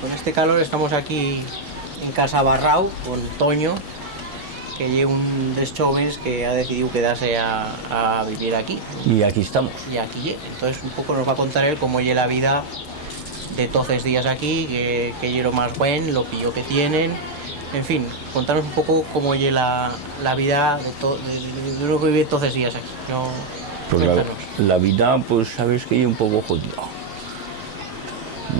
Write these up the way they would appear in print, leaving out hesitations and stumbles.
Con este calor estamos aquí en Casa Barrau con Toño, que lleva un dels jóvenes que ha decidido quedarse a vivir aquí. Y aquí estamos. Y aquí, entonces un poco nos va a contar él cómo lleva la vida de todos estos días aquí, que lleva lo más bueno, lo pillo que tienen. En fin, contanos un poco cómo lleva la vida de lo que vive todos estos días aquí. No, Pues la vida, pues sabes que es un poco jodida.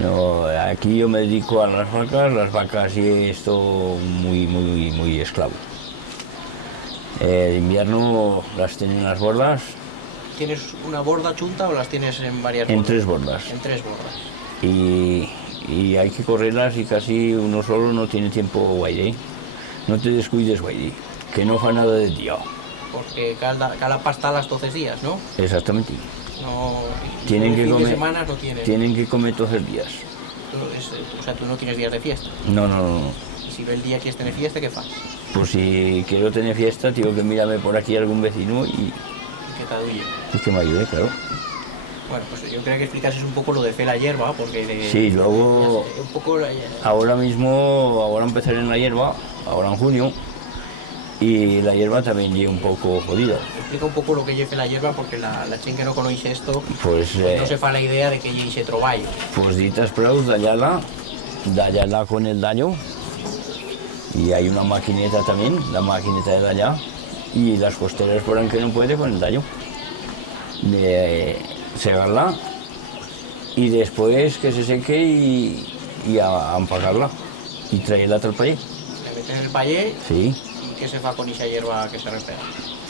No, aquí yo me dedico a las vacas y esto muy esclavo. En invierno las tienen las bordas. ¿Tienes una borda chunta o las tienes en varias bordas? En 3 bordas. En 3 bordas. Y hay que correrlas y casi uno solo no tiene tiempo, guaire. No te descuides, guaire, que no fa nada de día. Porque cada pasta a las 12 días, ¿no? Exactamente. No, Tienen que fin comer, de semana no tienen. tienen que comer todos los días. O sea, tú no tienes días de fiesta. No. Y si ve el día que estés de fiesta, ¿qué fas? Pues si quiero tener fiesta, tengo que mirarme por aquí a algún vecino y Que te adulle. que me ayude, claro. Bueno, pues yo creo que explicases un poco lo de fe la hierba, porque Sí, luego, un poco ahora empezaré en la hierba, ahora en junio, y la hierba también lleva un poco jodida. explica un poco lo que lleve la hierba, porque la gente que no conoce esto, Pues, no se fa la idea de que lleve ese troballo. pues ditas praus, dallala con el daño, y hay una maquineta también, la maquineta de dallar, y las costeras por ahí que no puede con el daño. De segarla y después que se seque y a empacarla y traerla al país. Le meten el payé Sí, y ¿qué se fa con esa hierba que se repega?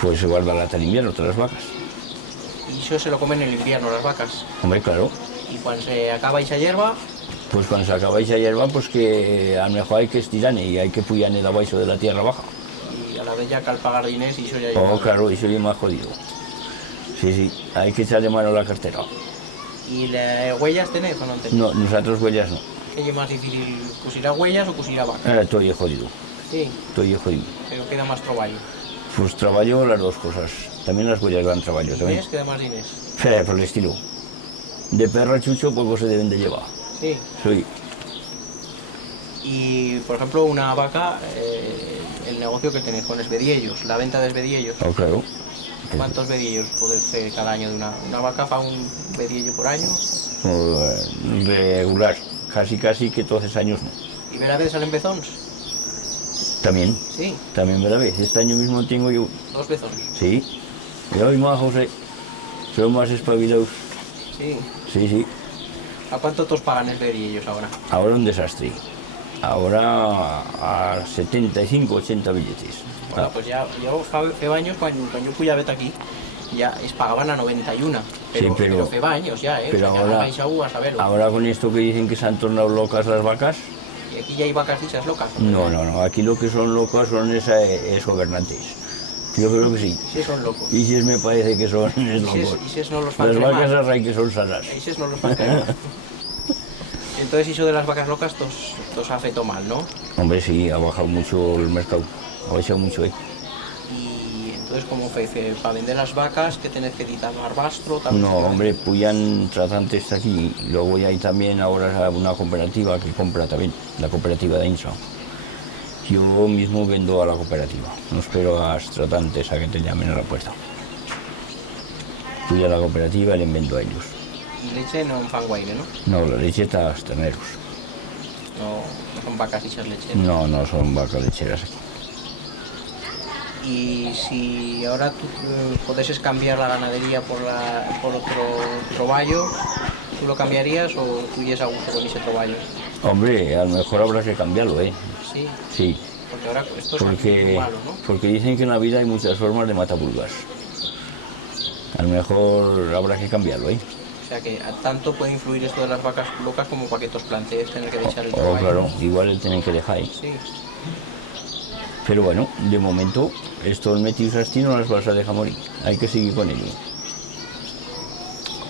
pues se guarda hasta el invierno, todas las vacas. Y eso se lo comen en el invierno las vacas. Hombre, claro, Y cuando se acaba esa hierba, pues cuando se acaba esa hierba, pues que a lo mejor hay que estirarle y hay que puyarle abajo de la tierra baja. y a la vez ya que al pagar diners y eso ya Oh, lleva. claro, eso es más jodido. Sí, hay que echarle mano a la cartera. ¿Y huellas tenés o no tenés? No, nosotros huellas no. ¿Qué es más difícil, cosir a huellas o cosir a vaca? Estoy jodido, Sí, estoy jodido. pero queda más trabajo. Pues trabajo las dos cosas. También las huellas dan trabajo. También. ¿Ves? Queda más diners. Por el estilo. De perro a chucho poco se deben de llevar. Sí. Sí. Y, por ejemplo, una vaca, el negocio que tenéis con esbediellos, la venta de esbediellos. Oh, claro. ¿Cuántos vedillos podéis hacer cada año de una vaca? ¿Para un vedillo por año? Regular. Casi que todos los años no. ¿Y ver a ver salen bezones? También. Sí, También me la ves. Este año mismo tengo yo. 2 bezones. Sí. Yo y más, José. Son más espabilados. Sí. Sí. ¿A cuánto os pagan esbediellos ahora? Ahora un desastre. Ahora a 75, 80 billetes. Bueno, pues ya hace años cuando yo fui a ver aquí, ya pagaban a 91, pero, Sí, pero hace años ya, pero o sea, ahora- ya vais a saberlo. Ahora con esto que dicen que se han tornado locas las vacas, Y aquí ya hay vacas dichas locas. no. Aquí lo que son locas son es gobernantes. Yo creo que sí. Sí, son locos. Y si es me parece que son es locos. Y si no los fan Las vacas cremar. array que son sanas. Y si no los fan cremar. Entonces eso de las vacas locas tos hace todo mal, ¿no? Hombre, sí, ha bajado mucho el mercado. Ha bajado mucho, Y entonces como para vender las vacas que tenés que editar barbastro también. No, hombre, puyan tratantes aquí. Luego ya hay también ahora una cooperativa que compra también, la cooperativa de Insa. Yo mismo vendo a la cooperativa. No espero a los tratantes a que te llamen a la puerta. Fui a la cooperativa y les vendo a ellos. Y leche no en fan guaire, ¿no? No, la leche está a los terneros. No son vacas dichas lecheras. No son vacas lecheras aquí. Y si ahora tú pudieses cambiar la ganadería por otro troballo, ¿tú lo cambiarías o tú irías a gusto con ese troballo? Hombre, a lo mejor habrá que cambiarlo, Sí, Sí, porque ahora esto es muy malo, ¿no? porque dicen que en la vida hay muchas formas de matar pulgas. A lo mejor habrá que cambiarlo, O sea que tanto puede influir esto de las vacas locas como para que tos plantees tener que echar el Oh, troballo. claro, igual el tienen que dejar, Sí. Pero bueno, de momento, estos metidos así no las vas a dejar morir. Hay que seguir con ello.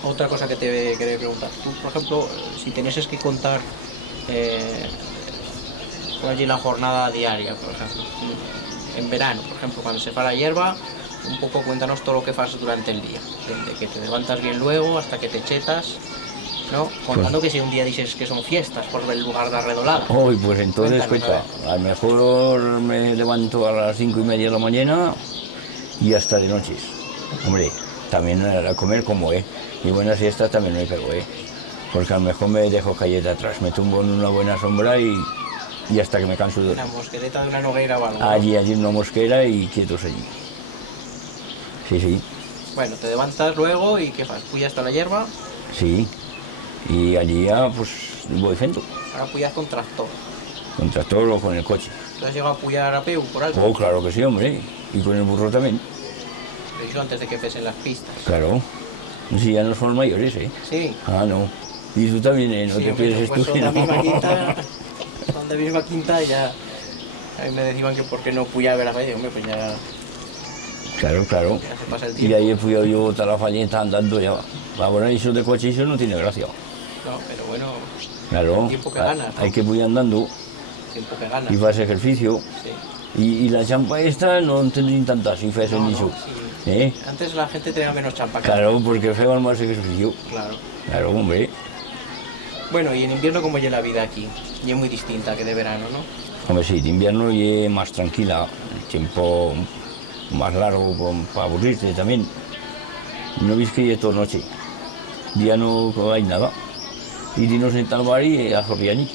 Otra cosa que te quería preguntar. Tú, por ejemplo, si tenieses que contar allí la jornada diaria, por ejemplo, en verano, por ejemplo, cuando se fa la hierba, un poco cuéntanos todo lo que haces durante el día, desde que te levantas bien luego hasta que te chetas, ¿no? Contando que si un día dices que son fiestas por el lugar de Arredolada. Hoy, pues entonces, Cuéntanos, cuenta, a lo mejor me levanto a las 5:30 de la mañana y hasta de noches. Hombre, también a comer como, y buena siesta también no hay pero, porque a lo mejor me dejo caer de atrás, me tumbo en una buena sombra y hasta que me canso de Una mosquereta de una noguera o algo, ¿no? allí en una mosquera y quietos allí. Sí, sí, Bueno, te levantas luego y ¿qué haces? Puyas toda la hierba, sí. Y allí ya pues voy haciendo, ahora puyas con tractor. con tractor o con el coche. ¿Tú has llegado a puyar a peu por alto? Oh, claro que sí, hombre, y con el burro también, Pero eso antes de que pesen las pistas. claro. Si ya no son mayores, Sí. Ah, no. Y tú también, no Sí, te hombre, pienses pues tú son que la no. misma quinta, son de la misma quinta ya. A mí me decían que por qué no puyaba la falla, hombre, pues ya Claro, claro. se pasa el Y tiempo. ahí fui yo toda la falleta andando ya. Ahora eso de coche eso no tiene gracia. No, pero bueno, Claro. Tiempo que ganas, ¿no? Hay que ir andando tiempo que ganas. y vas ejercicio. Sí. Y la champa esta no tendría tantas si fuesen No, eso. sí. ¿Eh? Antes la gente tenía menos champa. que ahora. Claro, porque feban más ejercicio. Claro. Claro, hombre. Bueno, y en invierno, ¿cómo es la vida aquí? Y es muy distinta que de verano, ¿no? Hombre, sí, de invierno y es más tranquila. El tiempo más largo para aburrirte también. No ves que es toda noche. Día no hay nada. Y dinos en tal bar y a jorrear allí.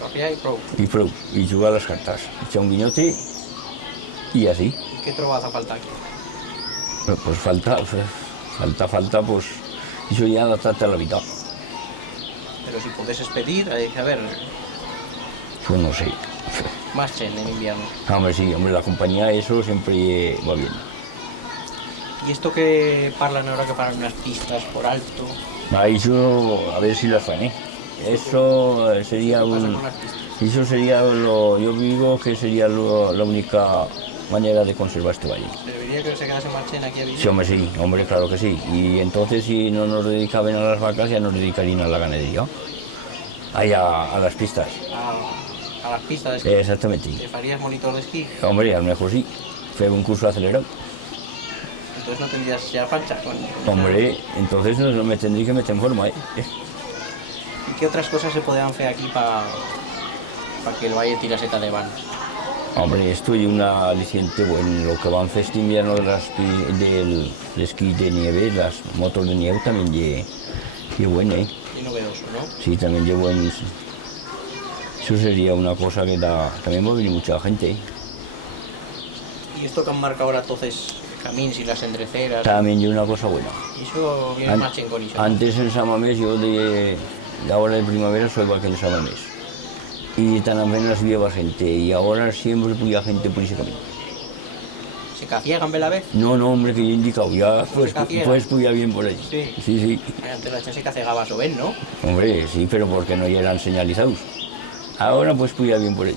Sofía y Pro. Y prou, y jugar a las cartas. Echa un guiñote y así. ¿Y qué trobaza falta aquí? Pues falta, pues eso ya adaptarte a la vida. Pero si puedes pedir, hay que ver, Pues no sé. más chen en invierno. Hombre, sí, hombre, la compañía eso siempre va bien. Y esto que parlan ahora que paran unas pistas por alto, Ahí eso, a ver si las fan, Eso sería ¿qué pasa un... con las pistas? Eso sería yo digo que sería la única manera de conservar este valle. Debería que se quedase más chen aquí a vivir. Sí, hombre, claro que sí. Y entonces si no nos dedicaban a las vacas, ya nos dedicarían a la ganadería. Ahí a las pistas. A las pistas de esquí. Exactamente. ¿Te farías monitor de esquí? Hombre, a lo mejor sí. Fue un curso acelerado. Entonces no tendrías ya pancha. Hombre, entonces no me tendría que meter en forma, ¿Y qué otras cosas se podrían hacer aquí para que el valle tirase de van? Hombre, esto y una aliciente bueno. Lo que van a hacer este invierno del esquí de nieve, las motos de nieve también es bueno, Y novedoso, ¿no? Sí, también es bueno. Eso sería una cosa que también va a venir mucha gente. Y esto que han marcado ahora entonces camins y las endreceras, También es una cosa buena. y eso viene más chen con eso. Antes en Samamés, yo de ahora de primavera soy igual que en Samamés. Y tan apenas lleva gente, y ahora siempre puya gente por ese camino. ¿Se caciegan a la vez? No, hombre, que yo he indicado, ya pues caciega? puya bien por ahí. Sí. Sí. Antes la gente se cacegaba a ver, ¿no? Hombre, sí, pero porque no ya eran señalizados. Ahora pues puya bien por ahí.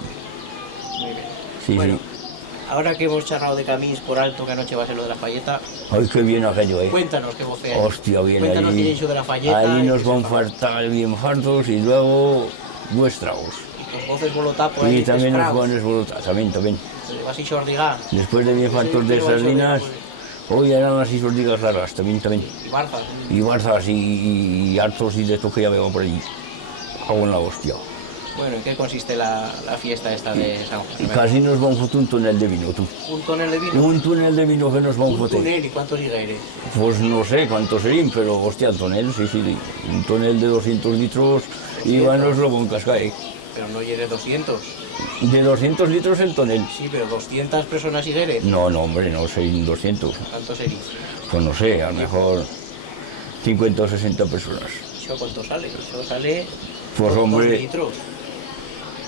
Muy bien. Sí, Bueno, sí. ahora que hemos charlado de camins por alto, que anoche va a ser lo de la falleta, Ay, qué bien aquello, cuéntanos qué vocea. Hostia, bien Cuéntanos qué allí. es eso de la falleta. Ahí y nos qué se van a paga. faltar bien fartos y luego vuestragos. Y tus voces volotá por ahí. Y también nos despraus. van a esbolotar, también. Se vas y xordigar. Después de bien fartos de pero eso sardinas, hoy eran así sordigas largas, también. Y barzas. Y barzas y hartos y de esto que ya veo por allí. Hago en la hostia. Bueno, ¿en qué consiste la fiesta esta de San Y Juan? casi nos van a fotar un tonel de vino, tú. ¿Un tonel de vino? Un tonel de vino que nos van a ¿Un fotar. tonel? ¿Y cuántos higueres? Pues no sé cuántos serían, pero hostia, el tonel, sí. Un tonel de 200 litros y van los lo con cascae. Pero no llegue 200. De 200 litros el tonel. Sí, pero 200 personas higueres. No, hombre, no serían 200. ¿Cuánto sería? Pues no sé, a lo mejor 50 o 60 personas. ¿Eso cuánto sale? Eso sale Pues 2 hombre, litros.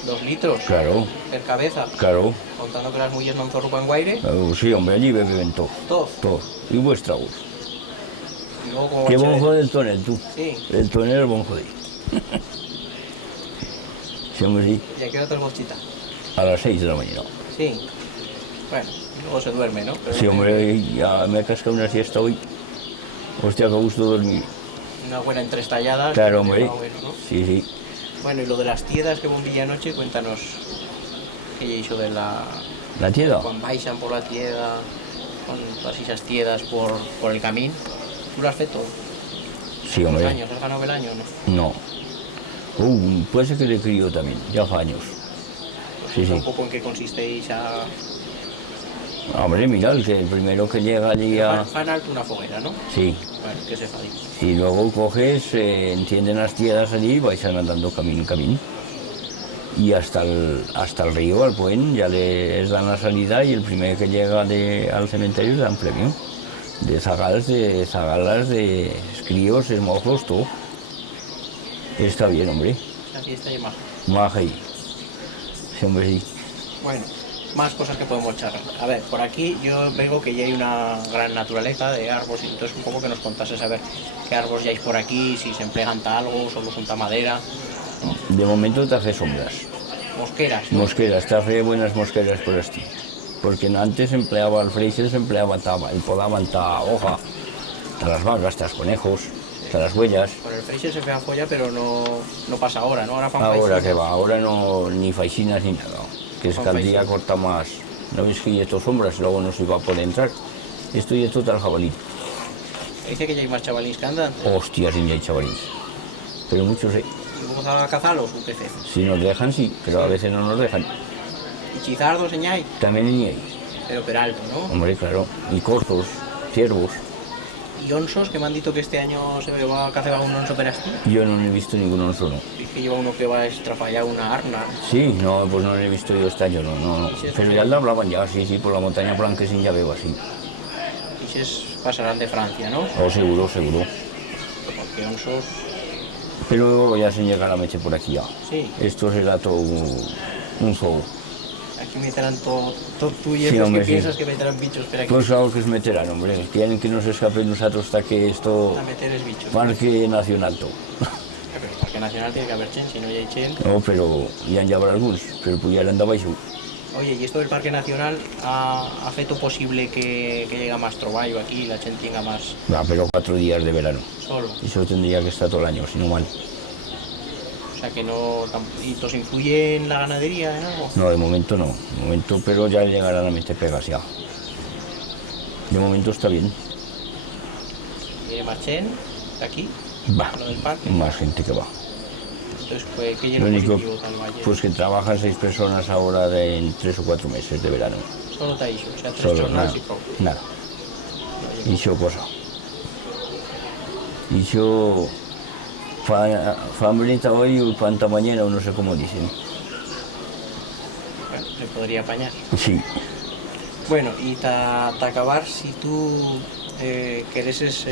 2 litros claro, per cabeza. claro. Contando que las mujeres no zorrupan guaire. Sí, hombre, allí beben todo. Todo. Y vuestros. Y luego como Qué va a bonjo ser- del tonel, tú. Sí. El tonel es bonjo de. Sí, hombre, sí. ¿Y a qué hora te bochita? A las 6 de la mañana. Sí. Bueno, luego se duerme, ¿no? Pero Sí, no hombre, ya me he cascado una siesta hoy. Hostia, que gusto dormir. Una buena entre estalladas. Claro, hombre. Bueno, ¿no? Sí. Bueno, y lo de las tiedas que bombilla anoche, cuéntanos qué hizo de la... ¿La tienda? Cuando baixan por la tieda, con todas esas tiedas por el camino. ¿Tú lo has hecho todo? Sí, hombre. ¿Años? ¿Has ganado el año o no? No. Puede ser que le crío también, ya hace años. Sí, sí. Un poco en qué consisteis a... Hombre, mira, el primero que llega allí a... Fan alto una foguera, ¿no? Sí. Bueno, que se fa. Y luego coges, encienden las tierras allí y vais andando camino en camino. Y hasta el río, al puente, ya les dan la salida y el primero que llega al cementerio le dan premio. De zagalas, de críos, esmojos, todo. Está bien, hombre. La fiesta y más. Maja ahí. Sí, hombre, sí. Bueno, más cosas que podemos charlar. A ver, por aquí yo veo que ya hay una gran naturaleza de árboles, y entonces un poco que nos contases a ver qué árboles ya hay por aquí, si se emplean algo, solo junta madera. De momento te hace sombras. Mosqueras, ¿no? Mosqueras, te hace buenas mosqueras por este. Porque antes empleaba el freixo, se empleaba el podaban ta hoja, ta las vacas, ta los conejos, ta las huellas. Por el freixe se fea folla, pero no pasa ahora, ¿no? Ahora fan Ahora faixinas. que va, ahora no, ni faixinas ni nada. Que es Con que al día faixinas. corta más. No ves que hay estos sombras, luego no se va a poder entrar. Esto y esto tal jabalí. Dice que ya hay más chavalins que andan. Hostias, y ya hay chavalís. Pero muchos, ¿Y vamos a cazarlos? ¿O qué haces? si nos dejan, sí, pero a veces no nos dejan. ¿Y chizardos señáis? También ni hay. Pero alto, ¿no? Hombre, claro. Y corzos, ciervos. ¿Y onsos? Que me han dicho que este año se va a cazar un onso perasti. Yo no he visto ninguno solo. Es que lleva uno que va a estrafallar una arna. Sí, no, pues no lo he visto yo este año, no. Sí, es Pero que- ya lo hablaban ya, sí, por la montaña blanca sí ya veo así. Y se pasarán de Francia, ¿no? Oh, seguro. Porque onsos... Pero ya se llega la meche por aquí ya. Sí, Esto será todo un zoo. aquí meterán todo tú y Sí, estos hombre, que sí. piensas que meterán bichos, pero aquí Pues algo que se meterán, hombre. Quieren que no se escape nosotros hasta que esto a meter es bichos. marque nacional todo. Pero el Parque Nacional tiene que haber chen, si no hay chen. No, pero ya habrá algunos, pero pues ya le andaba eso. Oye, y esto del Parque Nacional ha feito posible que llegue más troballo aquí, la chen tenga más Va, pero 4 días de verano. solo. Eso tendría que estar todo el año, si no mal. O sea que no... ¿Y esto influye en la ganadería en algo? No, de momento no. De momento, pero ya llegarán a meter pegas ya. De momento está bien. ¿Viene más chen de aquí? Va, Lo del parque. más gente que va. Entonces, pues, ¿qué Lo lleno único, positivo tal valle? pues que trabajan 6 personas ahora en 3 o 4 meses de verano. Solo te dicho, o sea, 3 Solo, jornadas nada. y poco. Nada. Y yo cosa. Y yo fa hambrita hoy y panta mañana, o no sé cómo dicen. Bueno, le podría apañar. Sí. Bueno, y para acabar, si tú quereses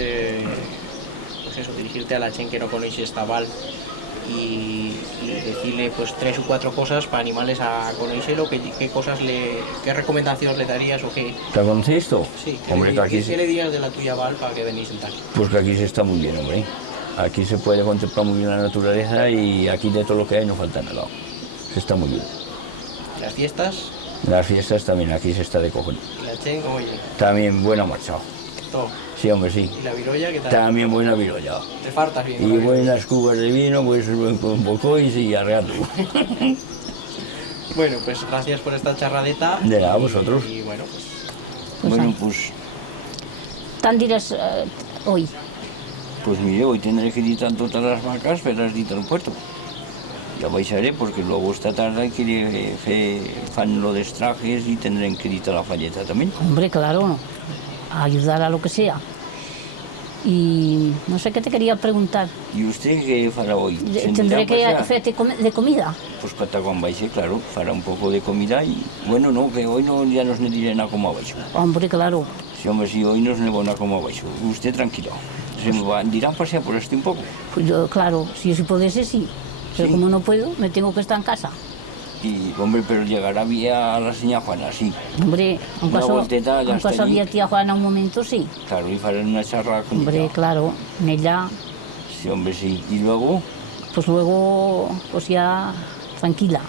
pues eso, dirigirte a la chen que no conoce esta val y decirle pues 3 o 4 cosas para animales a conocerlo, qué cosas qué recomendaciones le darías o qué, ¿Te conoces esto? sí, Hombre, que aquí, qué le dirías de la tuya val para que venís en tal. pues que aquí se está muy bien, hombre. Aquí se puede contemplar muy bien la naturaleza y aquí de todo lo que hay no falta nada. Se está muy bien. Las fiestas Las fiestas también, aquí se está de cojones. y la chen, oye, También buena marcha. todo. Sí, hombre, sí. Y la virolla, ¿qué tal? También buena virolla. Te fartas bien. Y con la virolla. buenas cubas de vino, pues con bocois y arreando. Bueno, pues gracias por esta charradeta. De nada, y- vosotros. Y bueno, pues Bueno, Tan dirás hoy. pues mire, hoy tendré que editar todas las vacas, pero las editar al puerto. Ya baixaré porque luego esta tarde quiere fan lo de trajes y tendrán que editar la falleta también. Hombre, claro, a ayudar a lo que sea. Y no sé qué te quería preguntar. ¿Y usted qué fará hoy? Tendré que hacer hacer de comida. Pues para cuando baixe, claro, fará un poco de comida y bueno, no, que hoy no, ya nos ne diré nada como abaixo. Hombre, claro. Sí, hombre, sí, hoy nos ne nada como abaixo. Usted tranquilo. Se me dirán pasear por este un poco. Pues yo, claro, si yo sí pudiese, sí. Pero Sí. como no puedo, me tengo que estar en casa. Y, hombre, pero llegará vía a la señora Juana, sí. Hombre, aunque Una volteta, ya está salía allí. tía Juana un momento, sí. Claro, y farán una charla con Hombre, ella. claro, en ella, Sí, hombre, sí. Y luego, pues luego, pues ya tranquila.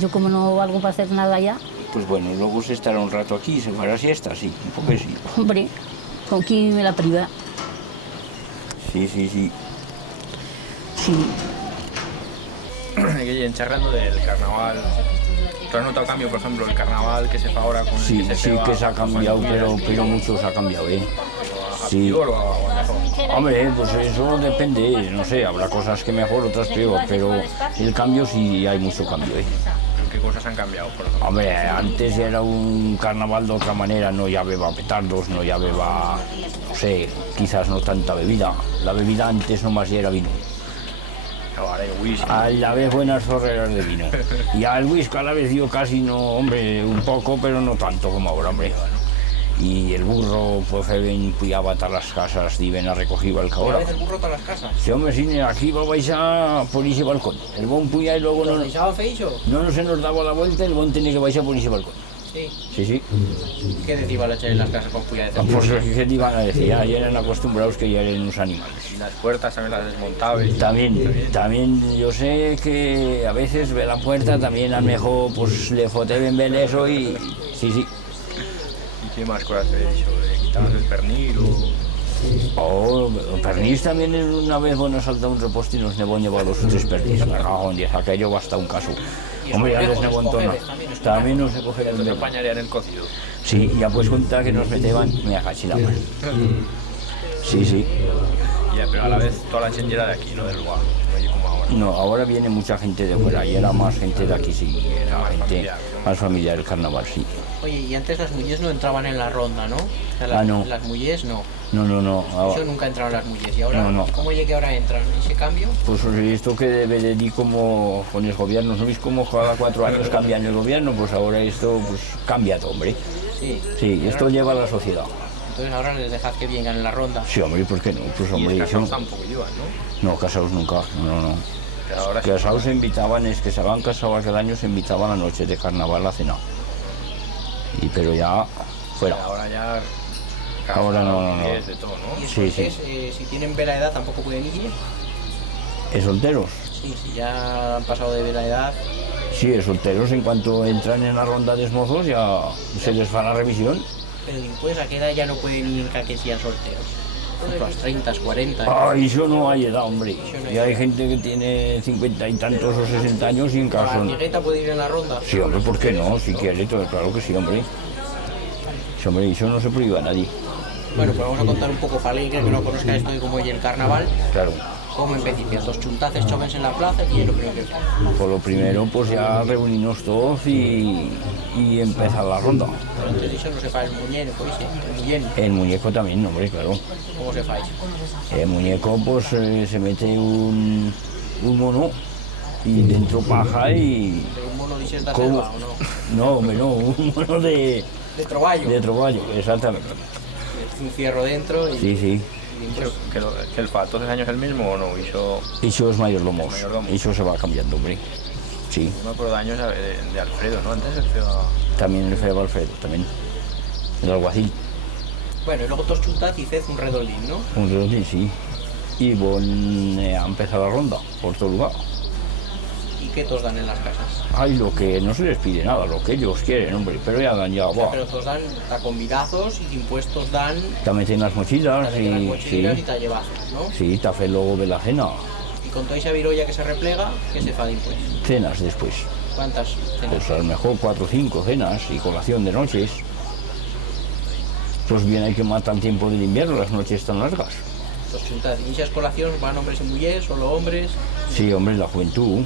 Yo como no valgo para hacer nada ya, pues bueno, luego se estará un rato aquí, se fará siesta, sí, un poco sí. hombre, ¿con quién me la priva? Sí, sí, sí. Sí. Que charlando del carnaval. ¿Tú has notado cambio, por ejemplo, el carnaval que se fa ahora con el Sí, que se sí feba que se ha hace cambiado, unos días, pero mucho se ha cambiado, ¿eh? Sí. peor o a mejor? Hombre, pues eso depende, no sé, habrá cosas que mejor, otras peor, pero el cambio sí hay mucho cambio. ¿Qué cosas han cambiado, por ejemplo? Hombre, antes era un carnaval de otra manera, no llevaba petardos, no llevaba, no sé, quizás no tanta bebida. La bebida antes nomás ya era vino. Ahora hay whisky. A la vez buenas zorreras de vino. Y al whisky a la vez yo casi no, hombre, un poco, pero no tanto como ahora, hombre. Y el burro, pues, ven, puyaba a las casas y ven a recoger el ¿Una cabra. vez el burro todas las casas? Sí, hombre, sí, aquí vais a por ese balcón. El bon puya y luego ¿Lo no, deixaban feixo? no se nos daba la vuelta, el bon tenía que baixar por ese balcón. Sí. Sí, sí. ¿Qué decía la en las casas con puya de Pues, cerdo? ¿qué te iban a decir? Ya eran acostumbrados que ya eran unos animales. Y las puertas también las desmontabais. También yo sé que a veces ve la puerta, también a lo mejor pues le foteven ver eso y sí, sí. ¿Y qué más cosas te he dicho? ¿Quitabas el pernil o...? Pernís también una vez bueno salta un reposto y nos nebó llevar los 3 pernís. Me cago en 10, aquello va hasta un caso. Hombre, ya les nebó en tono. También nos se coge ¿Te apañarían el cocido? Sí, ya puedes contar que nos meteban, me agaché la mano. Sí, sí. Ya, pero a la vez toda la gente era de aquí, no del lugar. No oye como ahora. No, ahora viene mucha gente de fuera y era más gente de aquí, sí. Era Más gente familiar, ¿no? más familiar el carnaval, sí. Oye, y antes las mujeres no entraban en la ronda, ¿no? O sea, No. Las mujeres no. No. Ahora, Eso nunca entraron las mujeres. ¿Y ahora No. cómo llegué que ahora entran? ¿Ese cambio? pues esto que debe de ir como con el gobierno, ¿no veis cómo cada 4 años cambian el gobierno? Pues ahora esto pues cambia todo, hombre. Sí. Sí, esto lleva a la sociedad. Entonces ahora les dejad que vengan en la ronda. Sí, hombre, ¿por qué no? Pues Y hombre, casados eso- tampoco llevan, ¿no? no, casados nunca, no. Pero ahora sí. Casados se invitaban, es que se habían casado aquel año, se invitaban a la noche de carnaval a cenar. Pero ya, fuera. Ahora ya... Ahora no. mujeres, de todo, ¿no? Y Sí, entonces, si tienen vela edad, tampoco pueden ir. ¿Es solteros? Sí, si ya han pasado de vela edad. Sí, es solteros, en cuanto entran en la ronda de esmozos ya se les va la revisión. Pero después a qué edad ya no pueden ir que sean solteros. A los 30, 40. Ay, eso no hay edad, hombre. Eso no hay Y hay gente que tiene 50 y tantos o 60 años y en ¿La caso... amigueta puede ir en la ronda? Sí, hombre, ¿por qué no? Si quiere, todo, claro que sí, hombre. Sí, hombre, eso no se prohíbe a nadie. Bueno, pues vamos a contar un poco para alguien que no conozca esto de cómo es el carnaval. Claro. Como en principio, dos chuntaces choques en la plaza y es lo primero que hacen. Por lo primero, pues ya reunirnos todos y empezar la ronda. Pero antes de eso no se fa el muñeco, el muñeco. El muñeco también, hombre, claro. ¿Cómo se fa? El muñeco, pues se mete un mono y dentro paja y... ¿Pero un mono dices de ¿Cómo? selva o no? No, hombre, no, un mono de De troballo. exactamente. Un fierro dentro y... Sí, sí. Que el fa todos los años el mismo o no? Hizo... Eso es mayordomos. Mayordomo. Eso se va cambiando, hombre. Sí. No me acuerdo de años de Alfredo, ¿no? Antes Alfredo... También el feo Alfredo, también. El alguacil. Bueno, y luego dos chuntas y cez un redolín, ¿no? Un reloj, sí. Y ha empezado la ronda por todo lugar. ¿Y qué tos dan en las casas? Hay lo que no se les pide nada, lo que ellos quieren, hombre. Pero ya dan ya, buah. Pero tos dan a convidazos y impuestos dan Te meten las mochilas a las y... mochilas y Sí, tallevazos, ¿no? sí, te hace luego de la cena. Y con toda esa virolla que se replega, ¿qué se fa después? Cenas después. ¿Cuántas cenas? Pues a lo mejor 4 o 5 cenas y colación de noches. Pues bien, hay que matar el tiempo del invierno, las noches están largas. Dos chuntas. ¿Y esas colaciones van hombres y mujeres, solo hombres? Sí, hombre, la juventud,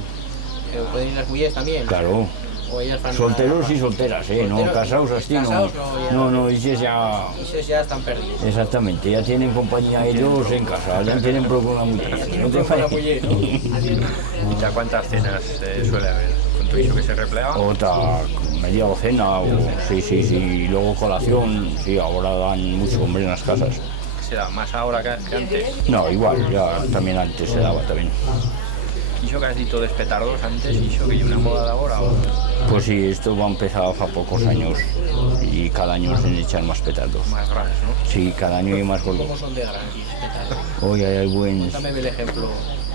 ¿Pueden ir las mujeres también? claro. ¿O ellas van Solteros y solteras, no Solteros, casados así, no. casados no, ya No, dices ya... Y esos ya están perdidos. Exactamente, ya tienen compañía ellos en casa, ya tienen problema muy Ya no tienen te problema falles. mujer, ¿no? ¿Y ya cuántas cenas suele haber? ¿Con todo eso que se replega? Otra media docena, o sí, y luego colación, sí, ahora dan mucho hombre en las casas. ¿Se da más ahora que antes? No, igual, ya también antes se daba también. ¿Y eso que has dicho de petardos antes? ¿Y eso que hay una moda de ahora? ¿O? Pues sí, esto va a empezar hace pocos años y cada año se echan más petardos. Más grandes, ¿no? Sí, cada año hay más gordos. ¿Cómo son de grandes? ¿Qué tal? Hoy hay buen... Dame el ejemplo.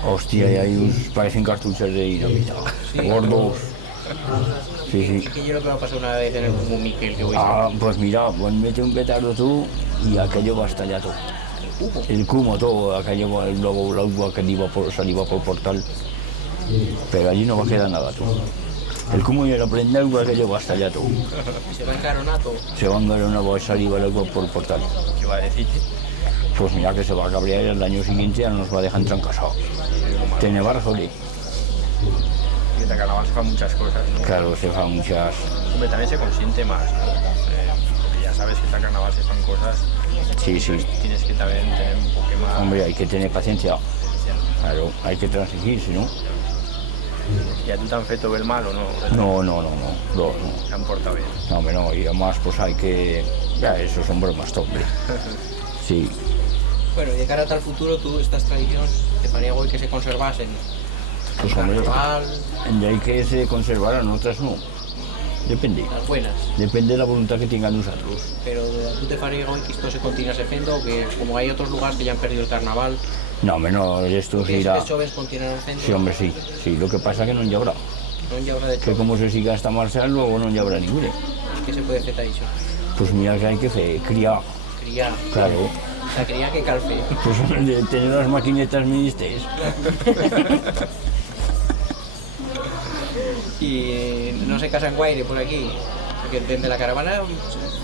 Hostia, y hay unos, parecen cartuchos de dinamita. Sí. Gordos. Sí. Que yo lo que me ha pasado una vez en el Cumo Miquel, que voy Ah, pues mira, pues mete un petardo tú y aquello va hasta allá todo. El cumo todo, aquello va el globo, el agua que salía por portal. Pero allí no va a quedar nada tú. El cumo ya lo prende agua, aquello va hasta allá todo. y se va en caronato. Se van a ganar una voz saliva el agua por portal. ¿Qué va a decir? Pues mira que se va a cabrear y el año siguiente ya nos va a dejar trancasados. Tiene barjole. Y en el carnaval se fan muchas cosas, ¿no? Claro, se fa muchas... Hombre, también se consiente más, ¿no? Porque ya sabes que en el carnaval se fan cosas, Sí, sí. tienes que también tener un poco más... Hombre, hay que tener paciencia. Claro, hay que transigir, si no... ¿Y a tú te han feito ver mal o no? No. Se han portado bien. No, hombre, no, y además pues hay que... Ya, eso son bromas, hombre. Sí, Bueno, y de cara al futuro, tú estas tradiciones te faría guay que se conservasen. pues hombre, Carnaval, ya hay que se conservarán, otras no. Depende. las buenas. Depende de la voluntad que tengan nosotros. Pero tú te faría guay que esto se continuase haciendo, que como hay otros lugares que ya han perdido el carnaval, No, hombre, no, esto se que irá... estos jóvenes continúan haciendo. Sí, hombre, sí. Sí, lo que pasa es que no ya habrá. No ya habrá de Que hecho, como se siga hasta marchar, luego no ya habrá ninguno. ¿qué se puede hacer eso? Pues mira que hay que hacer, criar, Cría. claro. O sea, cría que calfe. Pues de tener las maquinetas ministres. Y no se casan guaire por aquí. Porque desde la caravana,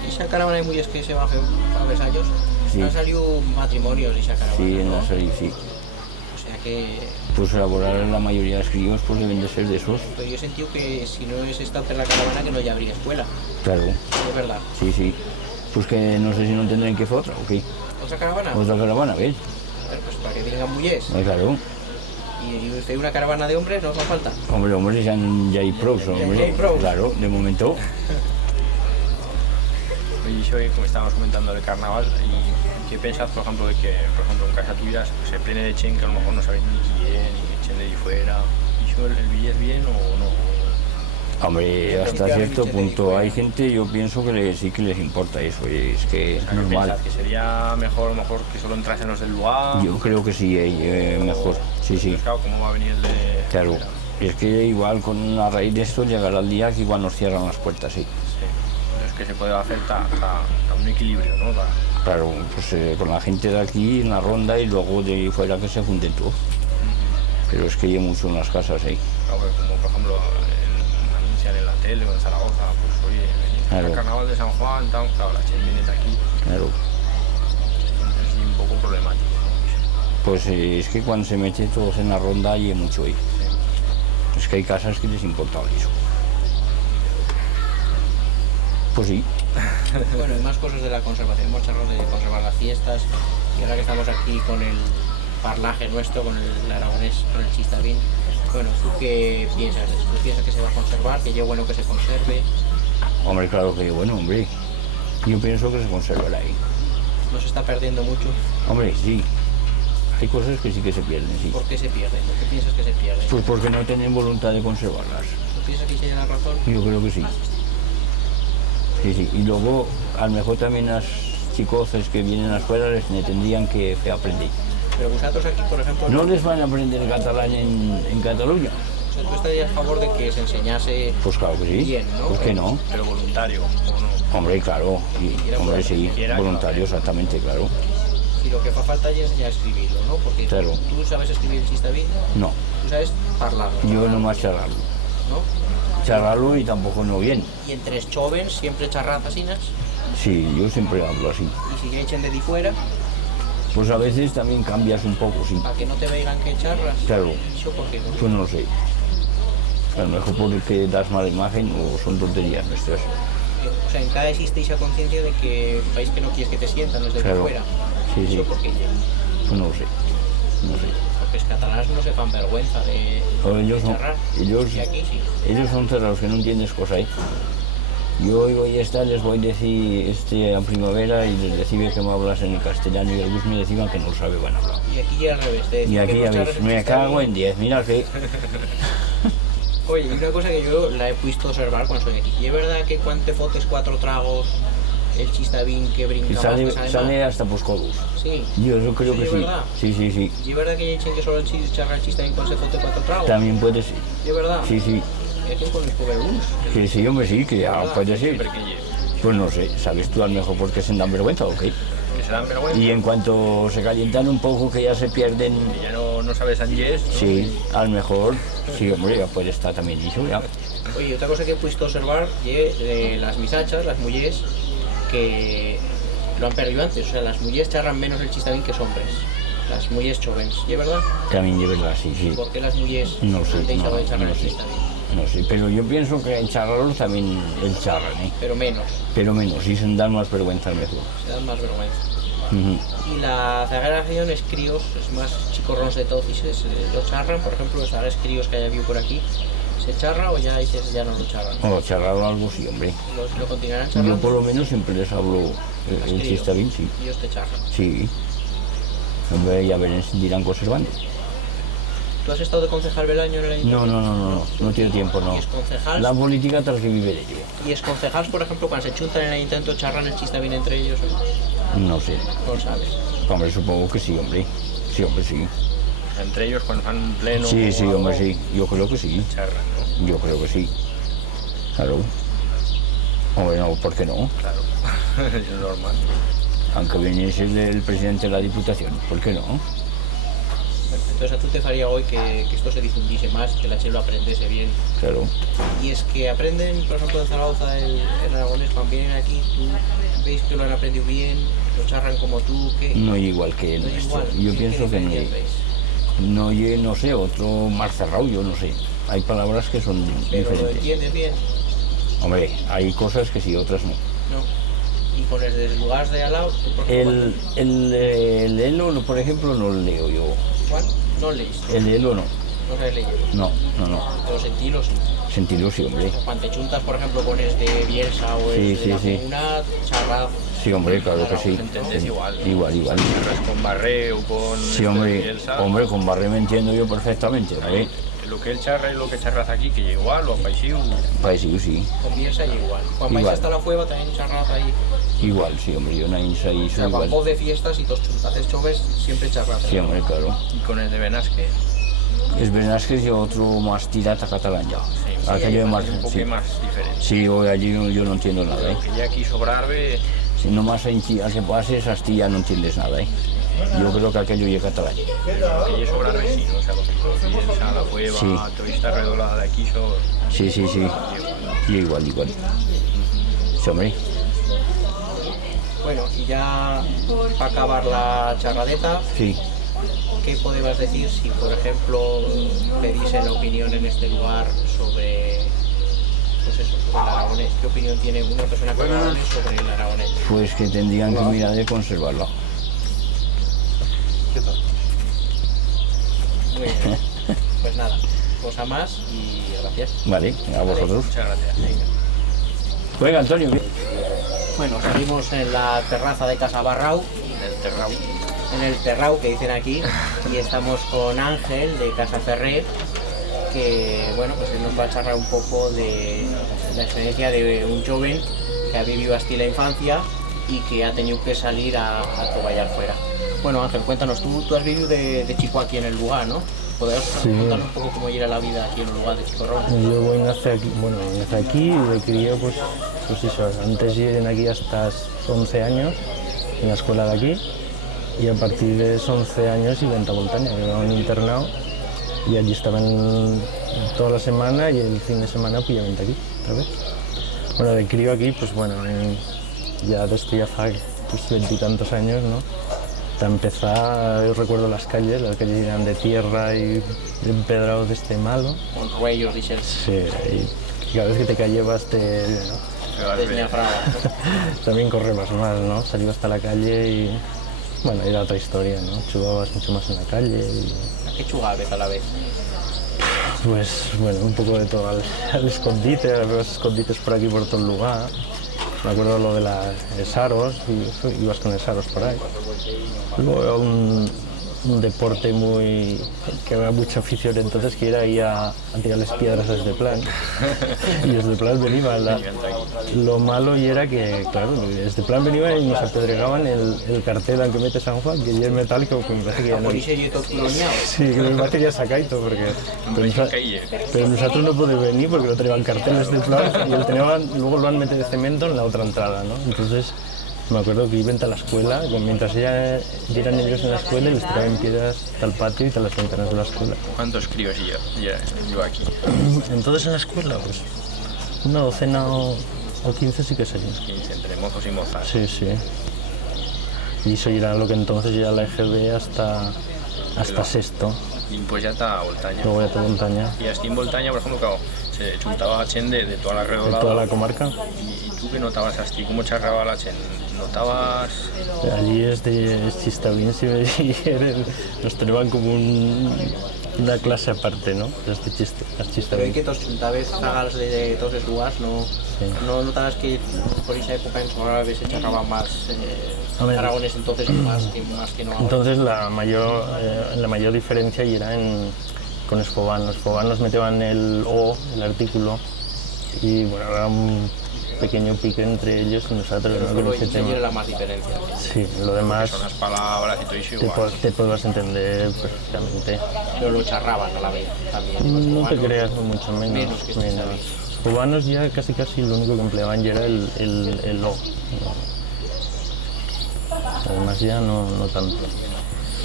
esa caravana de mujeres que se va a Versalles, Sí. han salido matrimonios esa caravana. Sí, ¿no? en la serie, sí. O sea que Pues elaborar la mayoría de los críos pues deben de ser de esos. pero yo he sentido que si no es esta otra la caravana que no ya habría escuela. Claro, Es verdad. sí, sí. Pues que no sé si no tendrán que hacer otra, ¿o qué? ¿Otra caravana? Otra caravana, ¿ves? Bueno, pues para que vengan mujeres. Claro. Y usted una caravana de hombres no hace falta. Hombre, ya hay pros, hombre. Ya hay pros. Claro, de momento. Oye, y hoy, como estábamos comentando del carnaval, ¿y qué piensas, por ejemplo, de que, por ejemplo, en casa tuya se plene de chen que a lo mejor no sabéis ni quién, ni chen de ahí fuera? ¿Y eso el billete bien o no? Hombre, hasta cierto punto hay gente, yo pienso que sí que les importa eso, y es que es ¿Qué normal. piensas? ¿Que sería mejor, a lo mejor, que solo entrasen los del lugar? Yo creo que sí, mejor, sí, sí. Pues claro, ¿cómo va a venir el de...? Claro, fuera? es que igual con la raíz de esto llegará el día que igual nos cierran las puertas, sí. Sí. Entonces, que se puede hacer ta un equilibrio, ¿no? Claro, pues con la gente de aquí en la ronda y luego de fuera que se junten todo. Pero es que hay mucho en las casas ahí. Claro, como por ejemplo anuncian en la tele o en Zaragoza, pues oye, venid Claro. al carnaval de San Juan, tal, claro, la gente viene de aquí, Claro. entonces sí un poco problemático, ¿no? Pues es que cuando se mete todos en la ronda hay mucho ahí. Es que hay casas que les importa eso. Pues sí. Bueno, hay más cosas de la conservación, hemos charlado de conservar las fiestas y ahora que estamos aquí con el parlaje nuestro, con el aragonés, con el chistavín, bueno, ¿tú qué piensas? ¿Tú piensas que se va a conservar, que es bueno que se conserve? Hombre, claro que bueno, hombre. Yo pienso que se conservará ahí. ¿No se está perdiendo mucho? Hombre, sí. Hay cosas que sí que se pierden, sí. ¿Por qué se pierde? ¿Por qué piensas que se pierde? Pues porque no tienen voluntad de conservarlas. ¿Tú piensas que tiene la razón? Yo creo que sí. Sí, sí. Y luego, a lo mejor también las chicoces que vienen afuera les tendrían que aprender. Pero vosotros aquí, por ejemplo, ¿No les van a aprender catalán en Cataluña? o sea, ¿tú estarías a favor de que se enseñase Pues claro que sí. bien, ¿no? ¿Por qué no? Pero voluntario, ¿o no? Hombre, claro. Sí. Hombre, sí. Quiera, Voluntario, exactamente, claro. Y lo que fa falta es enseñar a escribirlo, ¿no? Porque Claro. tú sabes escribir el chistavín, No. tú sabes hablarlo, Yo no más charlarlo. ¿no? Charlarlo y tampoco no bien. Y entre los jóvenes siempre charraz asinas, Sí, yo siempre hablo así. y si echen de di fuera, Pues a veces también cambias un poco, sí. para que no te vean que charras. Claro, ¿Eso por qué? pues no lo sé. A lo mejor porque das mala imagen o son tonterías nuestras. O sea, en cada existe esa conciencia de que el país que no quieres que te sientan es de Claro. fuera. Sí, sí. ¿Eso por qué? Pues no lo sé. No sé. Porque los catalanes no se fan vergüenza O de ellos no. charrar. Ellos, Y aquí sí. ellos son cerrados, que no entiendes cosa ahí. Yo hoy voy a estar, les voy a decir a primavera y les decía que me hablas en el castellano y algunos me decían que no lo saben hablar. Y aquí ya al revés. te Y decir aquí que ya no ves, charras me el cago chistavín. en 10, mira que... Oye, y una cosa que yo la he visto observar cuando soy aquí. Y es verdad que cuando te fotes 4 tragos, el chistavín que brinca Y más, sale, que sale sale mal. hasta pues codos. Sí. Yo eso creo Sí, que es sí. verdad. Sí, sí, sí. Y es verdad que dicen que solo el charra el chistavín cuando se fote 4 tragos. También puede ser. Y es verdad. Sí, sí. Es que con el cover unos. Que sí, hombre, sí, que ya puede ser. Siempre que llegue. Pues no sé, ¿sabes tú a lo mejor por qué se dan vergüenza o qué? Que se dan vergüenza. Y en cuanto se calientan un poco, que ya se pierden... Y ya no sabes anglés, ¿no? Sí, a lo mejor, sí, hombre, ya puede estar también dicho, ya. Oye, otra cosa que he puesto a observar es de las misachas, las mujeres, que lo han perdido antes. O sea, las mujeres charran menos el chistavín que los hombres. Las mujeres jóvenes, ¿y es verdad? También es verdad, sí, sí. ¿Por qué las mujeres No sé, han dejado de charrar no el sé. chistavín? No sé, pero yo pienso que en charrarlos también el charran, ¿eh? Pero menos, Pero menos, y se dan más vergüenza mejor. se dan más vergüenza. Ujú. Y la generación es críos, es más chicorrones de todo y se lo charran. Por ejemplo, los sagas críos que haya habido por aquí, ¿se charra o ya dices ya no lo charran? O charrado algo sí, hombre. ¿Lo continuarán charrando? Yo por lo menos siempre les hablo Las el críos, chistavín, sí. Ellos te charran. Sí. Hombre, ya verán si dirán conservando. ¿Tú has estado de concejal del año en el ayuntamiento? No tiene tiempo, no. ¿Y es concejal? La política tras que vive de ello. ¿Y es concejals, por ejemplo, cuando se chuntan en el ayuntamiento, charran el chistavín entre ellos? ¿O No sé. no lo sabes? Hombre, supongo que sí, hombre. Sí, hombre, sí. Entre ellos, cuando van en pleno. Sí, sí, o hombre, algo, sí. Yo creo que sí. charran, ¿no? Yo creo que sí. Claro. Hombre, no, ¿por qué no? Claro, es normal. Aunque viniese el presidente de la Diputación, ¿por qué no? Entonces a tú te faría hoy que esto se difundiese más, que la gente lo aprendiese bien. Claro. Y es que aprenden, por ejemplo, en Zaragoza, el aragonés, cuando vienen aquí, tú veis que lo han aprendido bien, lo charran como tú, que No es igual que el no es nuestro. igual. Yo ¿Qué pienso que no diferencias es. veis? No es, no sé, otro más cerrado, yo no sé. Hay palabras que son Pero lo diferentes. entiendes bien, Hombre, hay cosas que sí, otras no. ¿no? Y con el de lugares de al lado, tú, por ejemplo, El Elo, por ejemplo, no lo leo yo. ¿cuál? No leís, El Elo no. no sabes leer. No. Pero sentirlo sí. Sentirlo sí, hombre. Cuando te chuntas, por ejemplo, con el de Bielsa o el Sí, de sí, la sí. comuna, charrad. Sí, hombre, claro que sí. entendés igual. Igual. Charras con Barré o con. Sí, hombre, Bielsa. hombre, con Barré me entiendo yo perfectamente, ¿vale? Lo que él charra y lo que charras aquí, que igual, o a Paisiu. Paisiu, sí. Con Bielsa y igual. Cuando vais Igual. hasta la cueva también charrad ahí. Igual, sí, hombre, yo no ahí O sea, soy cuando igual. vos de fiestas y todos chuntaces choves, siempre charrad. Sí, hombre, claro. Y con el de Benasque, Es verdad que es otro más tirata catalán ya. sí, Aquello de más, es un poco sí. más diferente. Sí, hoy allí yo no entiendo nada, ¿eh? Que ya aquí sobrarbe, Si nomás a que pases, hasta ya no entiendes nada, ¿eh? Yo creo que aquello es catalán. que ya sobrarbe sí, ¿no? O sea, lo que piensa, la cueva, Sí. toda esta redolada de aquí, Sí. Y igual. Sí, hombre. Bueno, y ya para acabar la charradeta, Sí. ¿qué podemos decir si, por ejemplo, pedís la opinión en este lugar sobre, pues eso, sobre el aragonés? ¿Qué opinión tiene una persona con aragonés sobre el aragonés? Pues que tendrían que mirar de conservarlo. Muy bien. Pues nada, cosa más y gracias. Vale, a vosotros. muchas gracias. Venga, Antonio. Bueno, salimos en la terraza de Casa Barrau, El terrao. en el terrau que dicen aquí, y estamos con Ángel de Casa Ferrer, que bueno, pues él nos va a charlar un poco de la experiencia de un joven que ha vivido así la infancia y que ha tenido que salir a trabajar fuera. Bueno, Ángel, cuéntanos, tú has vivido de chico aquí en el lugar, ¿no? ¿Podrías contarnos un poco cómo era la vida aquí en el lugar de Chicorrón? Yo nací aquí y me crié pues eso, antes llegué aquí hasta 11 años en la escuela de aquí y a partir de esos 11 años iba a Montaña, que era un internado y allí estaban toda la semana y el fin de semana pues ya venía aquí otra vez. Bueno, de crío aquí, pues bueno, ya desde ya fa pues 20 y tantos años, ¿no? Hasta empezar, yo recuerdo las calles eran de tierra y empedrados de este malo. Con ruellos, dices, Sí, y cada vez que te callebas te... desñafraba. también correbas más, ¿no? Salías hasta la calle y... Bueno, era otra historia, ¿no? Jugabas mucho más en la calle y... ¿Qué chugabes a la vez? Pues, bueno, un poco de todo, al escondite, había escondites por aquí, por todo el lugar. Me acuerdo lo de los aros, y ibas con los aros por ahí. Luego un deporte que había mucha afición entonces, que era ir a tirarles piedras a este plan. Y desde plan venía lo malo y era que, claro, este plan venía y nos apedregaban el cartel al que mete San Juan, que ya es metálico, que me parece que ya no... Por eso yo todo cloniado. Sí, que me parece que ya sacaito, porque... Pero nosotros no podemos venir porque no tenían carteles del plan y luego lo han metido de cemento en la otra entrada, ¿no? Entonces me acuerdo que iban a la escuela, mientras ya eran ellos en la escuela y les tiraban piedras al patio y a las ventanas de la escuela. ¿Cuántos críos lleva aquí? Entonces en la escuela, pues una docena o 15 sí que serían. 15, entre mozos y mozas. Sí, sí. Y eso era lo que entonces ya la EGB hasta sexto, Y pues ya está Voltaña. luego ya toda montaña, Y aquí en Voltaña, por ejemplo, claro, se juntaba Chen de toda la de redolada. toda la comarca. ¿Y tú qué notabas así? ¿Cómo charraba la Chen? ¿Notabas...? Allí es Chistavín, si nos tomaban como una clase aparte, ¿no? Las Pero hay Chistavín. que tos juntabes zagals de todos esos lugares, no, no notabas que por esa época en Sonora se charraba más Hombre, aragones entonces más que no ahora. Entonces la mayor diferencia y era con los fobanos. Los fobanos metían el O, el artículo, y bueno, era un pequeño pique entre ellos y nosotros, ¿no? Con Solo ese esa tema. era la más diferencia. Sí, lo demás Son las palabras y todo eso igual. te podrás entender perfectamente. Pero lo charraban a la vez también. No te Los creas, mucho menos. menos que Chistavín. Cubanos ya casi lo único que empleaban ya era el O. Además ya no tanto.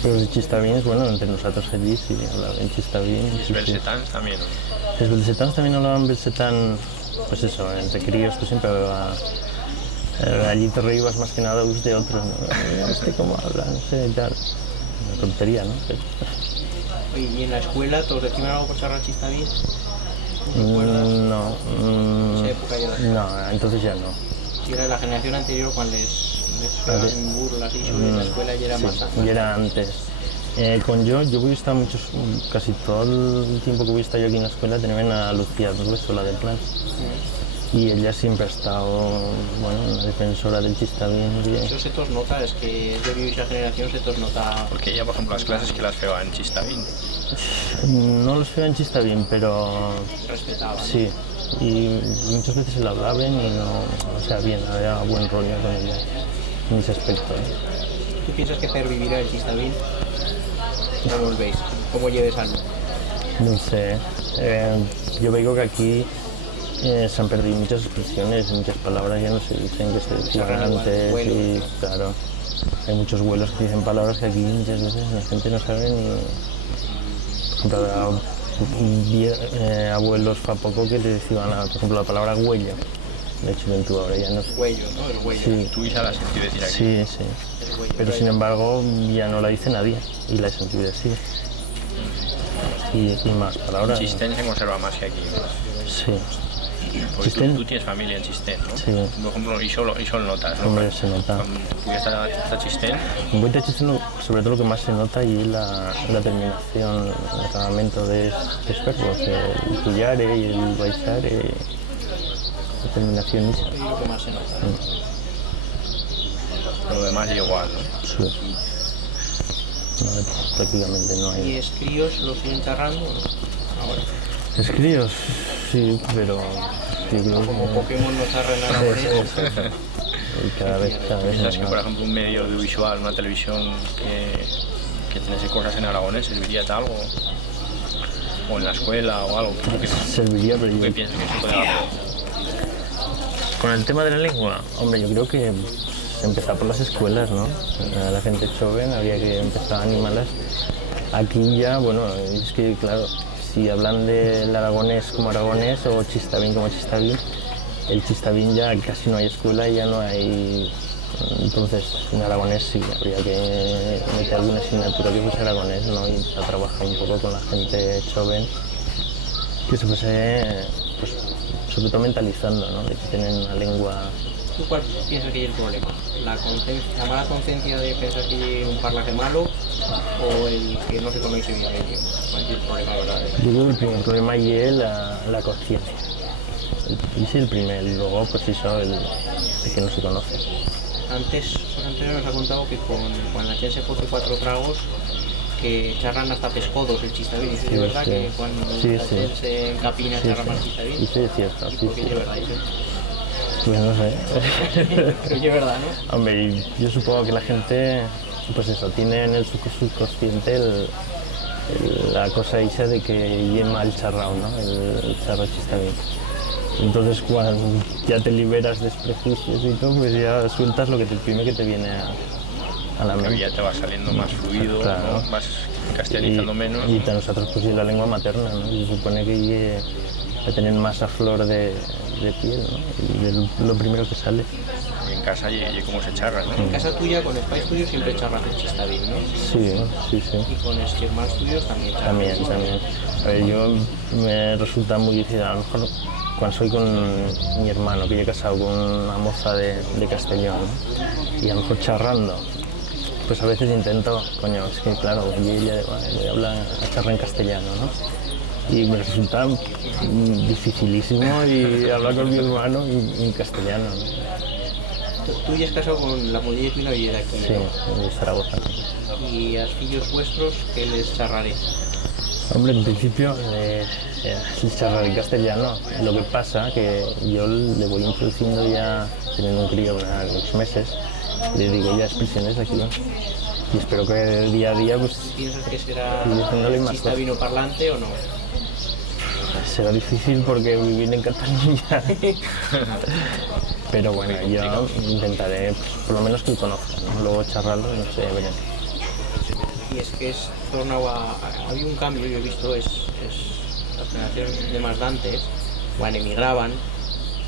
Pero los Chistavins, bueno, entre nosotros allí sí hablaban Chistavín. Los belsetans también, ¿no? Los belsetans también hablaban belsetán, pues eso, entre críos tú siempre allí te reíbas más que nada unos de otros, ¿no? Este cómo habla, no sé, y tal. Una tontería, ¿no? Pero, ¿Y en la escuela todos decían algo por charrar Chistavín? ¿No te acuerdas? no, Esa época ya no, entonces ya no. Y era la generación anterior cuando les hacían burlas y eso, en la escuela ya era más. Y era antes. Yo voy a estar casi todo el tiempo que voy a estar yo aquí en la escuela, tenía a Lucía Rueso, la del plan. Y ella siempre ha estado, bueno, una defensora del Chistavín. Eso se tos nota, es que de vivir esa generación se tos nota. Porque ella, por ejemplo, las clases que las feba en Chistavín. No los veo en Chistavín, pero Respetaba. sí. Y muchas veces se la hablaban y no, o sea, bien, había buen rollo con ella en ese aspecto. ¿Tú piensas que hacer vivir el Chistavín? ¿Cómo lo veis? ¿Cómo lleves algo? No sé, yo veo que aquí se han perdido muchas expresiones, muchas palabras ya no se dicen que se decían antes y claro, hay muchos vuelos que dicen palabras que aquí muchas veces la gente no sabe ni, por ejemplo, abuelos fa poco que te decían, por ejemplo, la palabra huello, de hecho en tu ahora ya no sé. Huello, ¿no? El huello. Sí, Tú ya la sentí decir aquí. sí, sí, El huello. pero sin embargo ya no la dice nadie y la he sentido decir. Y más palabras. Chistén se conserva más que aquí. Sí, Porque Chistén. tú tienes familia en Chistén, ¿no? Sí. Por ejemplo, y solo notas, ¿no? hombre, se nota. Cuando tú ya estás Chistén, En Vuelta Chistén, sobre todo lo que más se nota y es la terminación, el acabamiento de estos verbos, el tuyare y el baixare, la terminación esa. Es lo que más se nota. lo demás igual, ¿no? Sí. No, prácticamente no ¿Y hay. escríos lo siguen charrando? Ahora. Escríos, sí, pero yo creo Como que Pokémon no charran aragonés. cada vez ¿Piensas que, más. por ejemplo, un medio audiovisual, una televisión que tenese cosas en aragonés, serviría de algo? O en la escuela o algo. ¿Tú qué, Serviría, pero tú qué yo, piensas que se puede hacer? con el tema de la lengua, hombre, yo creo que empezar por las escuelas, ¿no? A la gente joven había que empezar a animarlas. Aquí ya, bueno, es que claro, si hablan del aragonés como aragonés o chistavín como chistavín, el chistavín ya casi no hay escuela y ya no hay. Entonces, en aragonés sí, habría que meter alguna asignatura que fuese aragonés, ¿no? Y a trabajar un poco con la gente joven, que se fuese, pues, sobre todo mentalizando, ¿no? De que tienen una lengua. ¿Tú cuál piensas que es el problema? ¿La mala conciencia de pensar que hay un parlaje malo o el que no se conoce bien el idioma? ¿Cuál es el problema verdadero? Yo creo que el primer problema ahí es la conciencia. Ese es el primer, y luego, pues eso, el que no se conoce. Antes nos ha contado que cuando la gente se pone 4 tragos, que charran hasta pescodos el chistavín. ¿Es Sí, verdad sí. que cuando Sí, la sí. gente se encapina Sí, charra sí. más chistavín? Y sí, es cierto, sí, Porque sí. es verdad eso. Pues no sé. Pero es verdad, ¿no? Hombre, y yo supongo que la gente, pues eso, tiene en el subconsciente la cosa esa de que lleva el charrao, ¿no? El charrao chistavín. Entonces, cuando ya te liberas de prejuicios y todo, pues ya sueltas lo que primero que te viene a la Que mente. ya te va saliendo más fluido, Claro. ¿no? Vas castellanizando menos. Y nosotros pues es la lengua materna, ¿no? Y se supone que ya tener más a flor de de piel, ¿no? Y lo primero que sale. Y en casa y cómo se charra, ¿no? En casa tuya, con Spice Studios, siempre charras el Chistavin, ¿no? Sí, sí, sí. Y con Skirman Studios también charras. También. A ver, yo me resulta muy difícil, a lo mejor cuando soy con mi hermano, que yo he casado con una moza de Castellón, ¿no? Y a lo mejor charrando, pues a veces intento, coño, es que claro, yo voy a hablar, a charlar en castellano, ¿no? Y me resulta dificilísimo y hablar con mi hermano en castellano, ¿no? Tú ya has casado con la muller que oye de aquí, Sí, ¿no? de Zaragoza. Y a los fillos vuestros, ¿qué les charraré? Hombre, en principio, charlar en castellano. Lo que pasa que yo le voy introduciendo ya, teniendo un crío a unos meses, le digo ya expresiones de aquí, ¿no? Y espero que día a día, pues, ¿Piensas que será diciéndole más cosas. chistavino parlante o no? Será difícil porque vivir en Cataluña. Pero bueno, yo intentaré, pues, por lo menos que lo conozca, ¿no? Luego charlarlo, no sé, veré. Y es que es tornado había un cambio, yo he visto, es la generación de más d'antes, quan emigraban,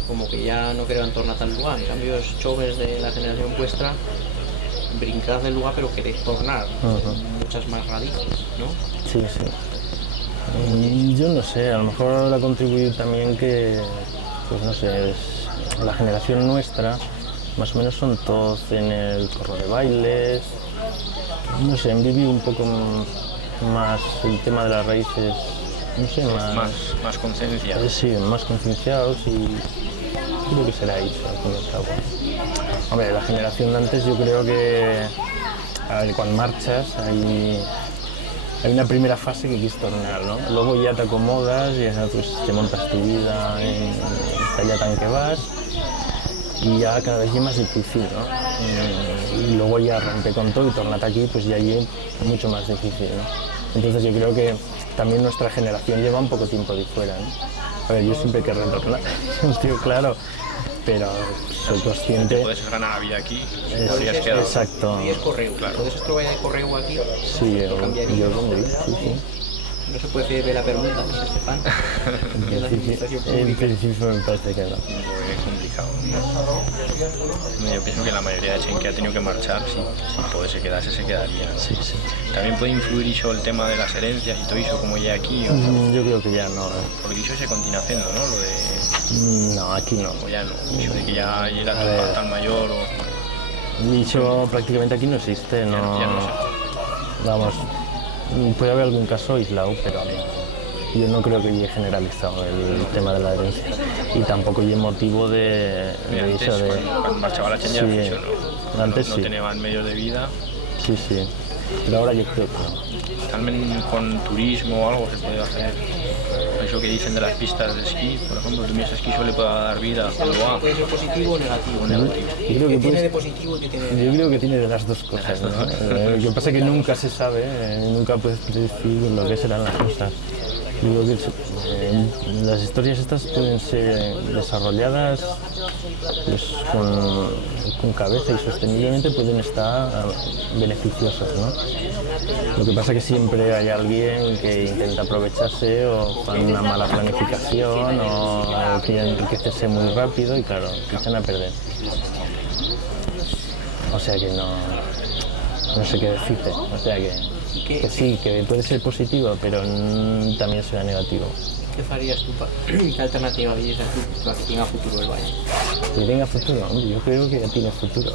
como que ya no querían tornar tal lugar. En cambio, los jóvenes de la generación vuestra brincad del lugar, pero queréis tornar. Muchas más raíces, ¿no? Sí, sí. Yo no sé, a lo mejor habrá contribuido también que, pues no sé, la generación nuestra, más o menos son todos en el corro de bailes, no sé, han vivido un poco más el tema de las raíces, no sé, Más conciencia. Sí, más concienciados y creo que será eso, al fin y al cabo. Hombre, la generación de antes yo creo que, a ver, cuando marchas hay una primera fase que quieres tornar, ¿no? Luego ya te acomodas, ya pues, te montas tu vida en Tallatán que vas y ya cada vez es más difícil, ¿no? Y luego ya rompe con todo y tornate aquí, pues ya es mucho más difícil, ¿no? Entonces yo creo que también nuestra generación lleva un poco tiempo de fuera, ¿no? A ver, yo siempre querré retornar, tío, claro, pero soy consciente... Te puedes ganar la vida aquí, podrías quedar. Exacto. Y es correo, Claro. Puedes trobar de correo aquí, Sí, lo cambiaría. yo vendría, sí, sí. No se puede ver la pregunta, no se sepan. En la administración En pública. principio me parece que no. Es complicado. Yo pienso que la mayoría de gente que ha tenido que marchar, si puede quedarse, se quedaría. Sí, sí. También puede influir eso el tema de las herencias y todo eso, como ya aquí, o, Yo creo que ya no. porque eso se continúa haciendo, ¿no? Lo de, No, aquí no. o ya no, eso de que ya la A ver. tropa tan mayor o... Dicho prácticamente aquí no existe, no. Ya no sé. Vamos, puede haber algún caso aislado, pero yo no creo que llegue generalizado el tema de la herencia. Y tampoco llegue motivo de Antes, eso de. cuando marchaba la cheña, Sí, pues eso no, antes no sí. tenían medios de vida. Sí, sí. Pero ahora yo creo que no. También con turismo o algo se puede hacer. Eso que dicen de las pistas de esquí, por ejemplo, tú miras esquí suele poder dar vida cuando va. Puede ser positivo o negativo. Yo creo ¿Qué que tiene de puedes- positivo y qué tiene de Yo creo que tiene de las dos cosas, ¿no? Lo que pasa es que nunca se sabe, nunca puedes predecir lo que serán las cosas. Digo que las historias estas pueden ser desarrolladas pues, con cabeza y sosteniblemente pueden estar beneficiosas, ¿no? Lo que pasa es que siempre hay alguien que intenta aprovecharse o con una mala planificación o quiere enriquecerse muy rápido y claro, te echan a perder. O sea que no sé qué decirte. O sea que sí, que puede ser positivo, pero también será negativo. ¿Qué farías tú? ¿Qué alternativa verías tú para que tenga futuro el Valle? Que tenga futuro, hombre, yo creo que ya tiene futuro.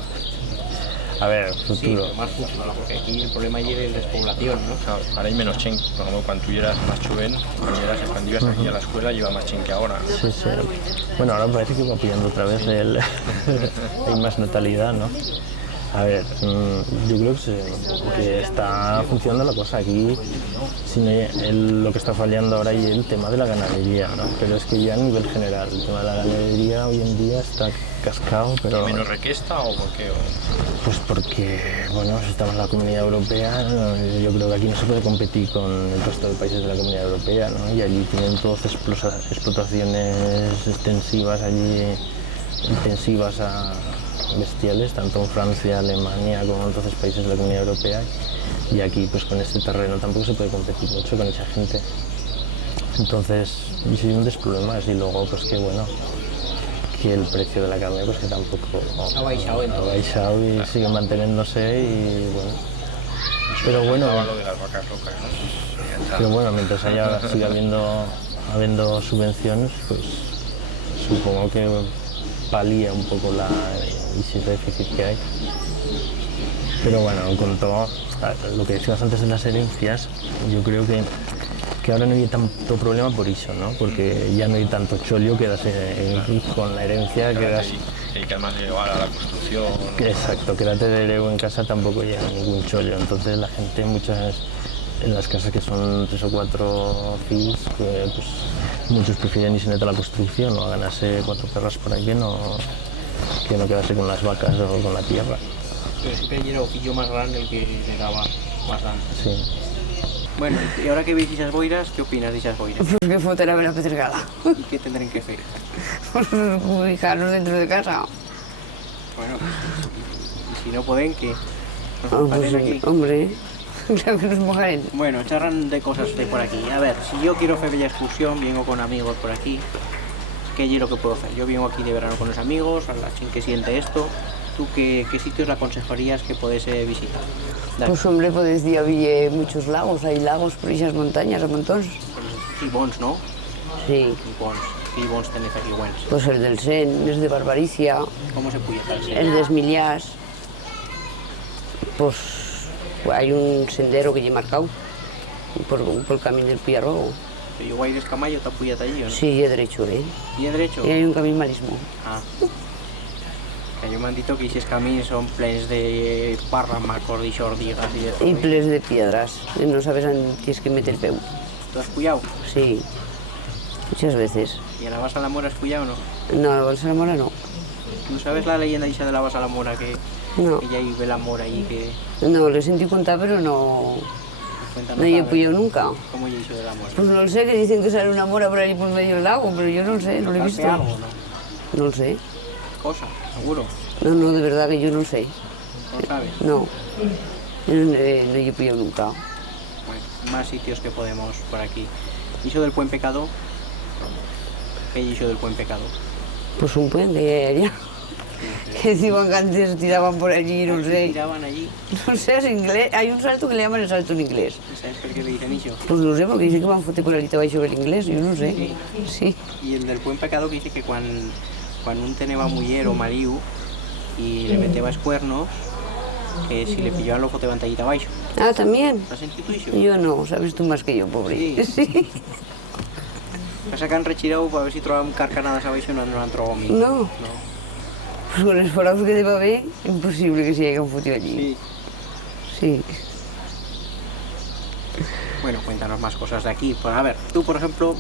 A ver, Sí, futuro. pero más futuro, ¿no? Porque aquí el problema es la despoblación, ¿no? Claro, ahora hay menos chen, por ejemplo, cuando tú eras más joven, cuando ibas aquí a la escuela, lleva más chen que ahora. Sí, sí. Bueno, ahora parece que va pillando otra vez hay más natalidad, ¿no? A ver, yo creo que está funcionando la cosa aquí. Lo que está fallando ahora es el tema de la ganadería, ¿no? Pero es que ya a nivel general, el tema de la ganadería hoy en día está cascado, pero... ¿Menos requesta o por qué? Pues porque, bueno, si estamos en la Comunidad Europea, ¿no? Yo creo que aquí no se puede competir con el resto de países de la Comunidad Europea, ¿no? Y allí tienen todas explotaciones extensivas allí, intensivas bestiales, tanto en Francia, Alemania como en otros países de la Comunidad Europea. Y aquí, pues con este terreno tampoco se puede competir mucho con esa gente. Entonces, hay un problemas y luego, pues que bueno, que el precio de la carne pues que tampoco Ha baixado, ha entonces. baixado y sigue manteniéndose y bueno. Pero bueno, Estaba lo de las vacas locas, ¿no? Pues ya está. pero bueno, mientras siga habiendo subvenciones, pues supongo que palía un poco ese déficit que hay. Pero bueno, con todo, lo que decías antes de las herencias, yo creo que ahora no hay tanto problema por eso, ¿no? Porque ya no hay tanto chollo, con la herencia, quedas... Y que además igual a la construcción. Exacto, quédate de hereu en casa tampoco llega ningún chollo, entonces la gente en las casas que son 3 o 4 fills, pues muchos prefieren irse neto a la construcción o a ganarse 4 perras por ahí que no quedarse con las vacas o con la tierra. Pero siempre era un pillo más grande el que le daba más grande. Sí. Bueno, y ahora que veis esas boiras, ¿qué opinas de esas boiras? Pues que foten a ver la pedregada. ¿Y qué tendrán que hacer? Pues ubicarnos dentro de casa. Bueno, y si no pueden, ¿qué? ¿Nos Ah, mojarán pues, aquí? hombre, claro que nos mojarán. Bueno, charran de cosas de por aquí. A ver, si yo quiero hacer bella excursión, vengo con amigos por aquí. ¿Qué es lo que puedo hacer? Yo vengo aquí de verano con los amigos, a la chin que siente esto. ¿Tú qué sitios le aconsejarías que podés visitar? Dale. Pues hombre, podéis ir a muchos lagos, hay lagos por esas montañas, a montones. Y bons, ¿no? Sí, Y bons tenés aquí buenos. pues el del Sen, es de Barbaricia, ¿Cómo se puede tal? el de Esmiliás. Pues hay un sendero que ya he marcado por el camino del Puyarrobo. Yo voy a ir a Escamayo, ¿te apoyas allí o no? Sí, y derecho, ¿eh? ¿Y de derecho? Y hay un camino malísimo. Ah. Que yo me han dicho que esos caminos son plenos de párramacos y xordigas y eso. Y ples de piedras, no sabes dónde tienes que meter el peu. ¿Tú has cuidado? Sí, muchas veces. ¿Y a la Basa la Mora has cuidado o no? No, la bolsa de mora no. ¿No sabes la leyenda esa de la Basa la Mora que No, ella y ve la Mora ahí que no, lo he sentido contar, pero no cuentan? he apoyado nunca. ¿Cómo ella hizo de la Mora? Pues no lo sé, que dicen que sale una mora por ahí por medio del lago, pero yo no lo sé, no lo he ¿Hace visto. algo o no? No lo sé. Cosa, seguro. No, de verdad que yo no sé. No lo sabes. No, yo no he apoyado nunca. Bueno, más sitios que podemos por aquí. ¿Y eso del buen pecado? ¿Qué hizo del buen pecado? Pues un puente que hay allá. Que decían que antes tiraban por allí, no ¿Qué sé. tiraban allí? No sé, es inglés. Hay un salto que le llaman el salto en inglés. ¿Sabes por qué le dicen eso? Pues no sé, porque dicen que van fote por allí abajo el inglés, yo no sé. Sí. Y el del buen pecado que dice que cuando un teneba muller o mariu y le meteba cuernos, que si le pillaban lo foteban tallita abajo. Ah, también. ¿Has sentido eso? Yo no, sabes tú más que yo, pobre. Sí. Pasa que han retirado para ver si trobaban carcanadas abajo y no han trobado mí. No. Pues con los forados que deba haber, imposible que se haya un fotido allí. Sí. Sí. Bueno, cuéntanos más cosas de aquí. Pues a ver, tú por ejemplo,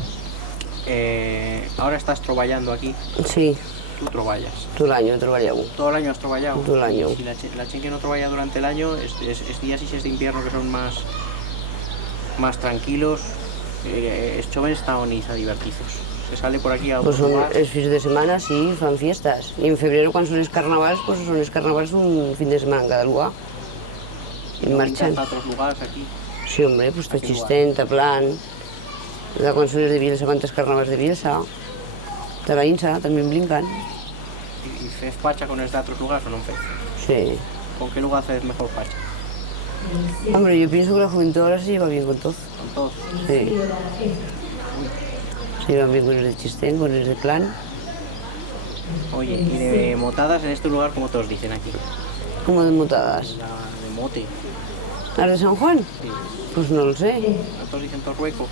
ahora estás trabajando aquí. Sí, Tú trabajas. todo el año he trabajado. ¿Todo el año has trabajado? Todo el año. Y si la gente que no trabaja durante el año, es días y es de invierno que son más tranquilos, es jóvenes están a divertizos. Se sale por aquí a Pues otro son lugar. els fins de semana, sí, fan fiestas. Y en febrero, cuando son los carnavals, pues son los carnavals un fin de semana en cada lugar. Y No marchan. pintan a otros lugares aquí. Sí, hombre, pues Aquí Tachistén, Taplan, la cuando son los de Bielsa, cuántos carnavals de Bielsa. De la Insa también brincan. ¿Y fez pacha con los de otros lugares o no fez? Sí. ¿Con qué lugar haces mejor pacha? Hombre, yo pienso que la juventud ahora se lleva bien con todos. Con todos. Sí. Se llevan bien con el de Chistén, con el de Plan. Oye, y de motadas en este lugar, ¿cómo todos dicen aquí? Como de mutadas. La de mote. ¿Las de San Juan? Sí. Pues no lo sé. Todos dicen torruecos.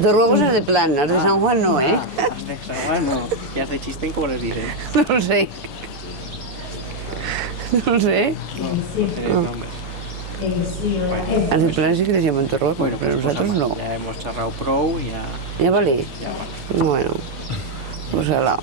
Torruegos es de Plan, las de San Juan no, ¿eh? Las de San Juan no. Y las de Chistén, ¿cómo les dicen? No lo sé. No lo sé. No tenéis nombre. Las de Plan sí que les llaman torruegos, Bueno, pero pues nosotros cosa no. más. Ya hemos charrado pro y ya ¿Ya vale? vale. Bueno, pues ala.